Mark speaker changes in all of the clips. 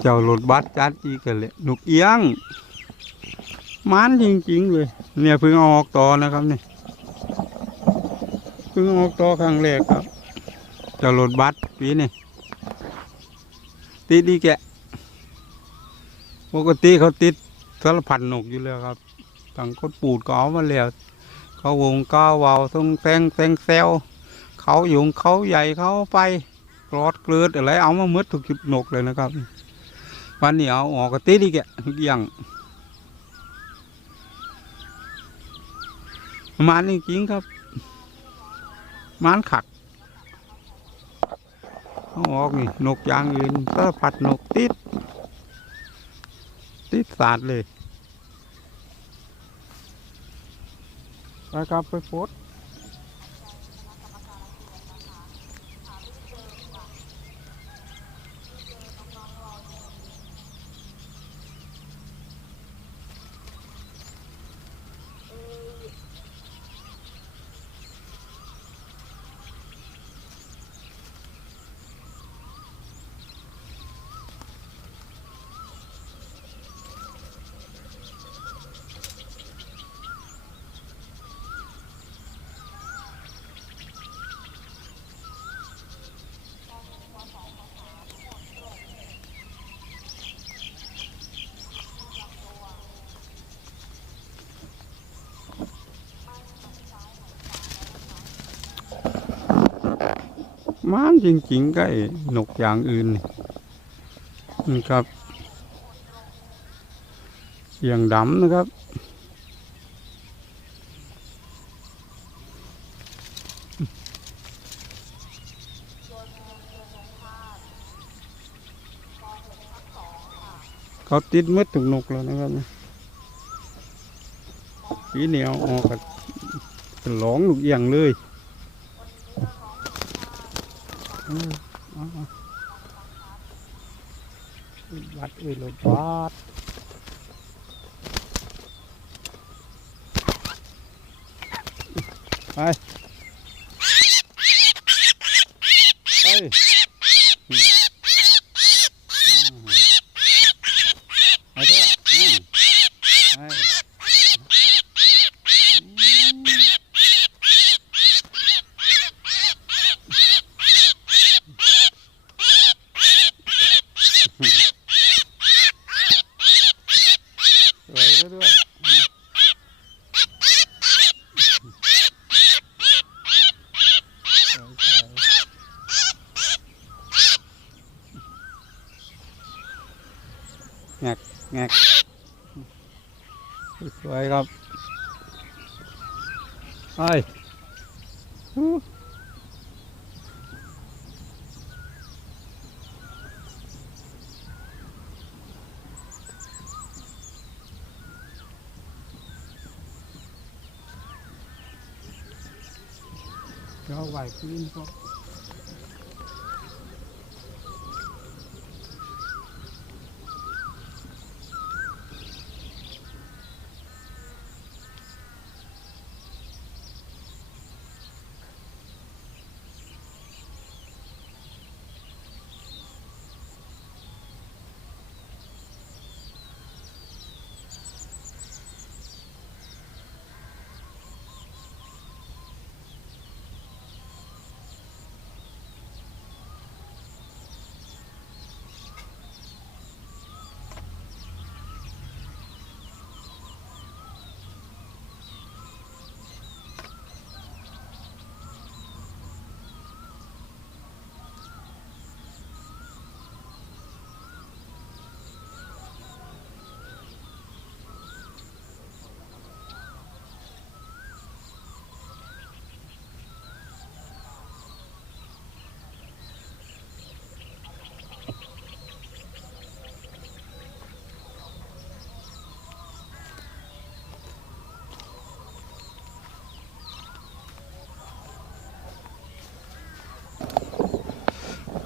Speaker 1: เจ้ารถบัสจัดอีกกันเลยนกเอียงมันจริงๆเลย เนี่ยเพิ่งออกต่อนะครับเนี่ยเพิ่งออกต่อครั้งแรกครับ เจ้ารถบัสปีนี่ติดดีแกะปกติเขาติดสารพันนกอยู่แล้วครับตั้งคนปูดก็เอามาแล้ว เขาวงก้าวาวทรงแซงแซงแซวเขาหยงเขาใหญ่เขาไปกรอดเกลืออะไรเอามามืดทุกจุดนกเลยนะครับ วันนี้เอาออกก็ติดอีกแกะทุกอย่างมานี้จริงครับมานขักเอาออกนี่นกอย่างอื่นสารพัดนกติด ติดสาดเลยไปครับไปโพส มันจริงๆก็ไอ้นกอย่างอื่นนี่นี่ครับเสียงดำนะครับเขาติดมืดถึงนกแล้วนะครับปีเหนียวออกกันหลองลูกเอียงเลย อืมเอาเอา วัดเอ้ยรถวัดไปอืมไปเถอะอืมไปสวย ซะด้วยแงกแงกสวยครับ ไป อู้เดี๋ยว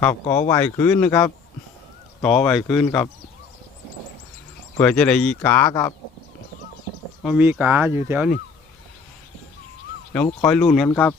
Speaker 1: ครับก่อไหวขึ้นนะครับ ต่อไหวขึ้นครับเพื่อจะได้ยีกาครับว่ามีกาอยู่แถวนี้เดี๋ยวคอยลุ้นกันครับ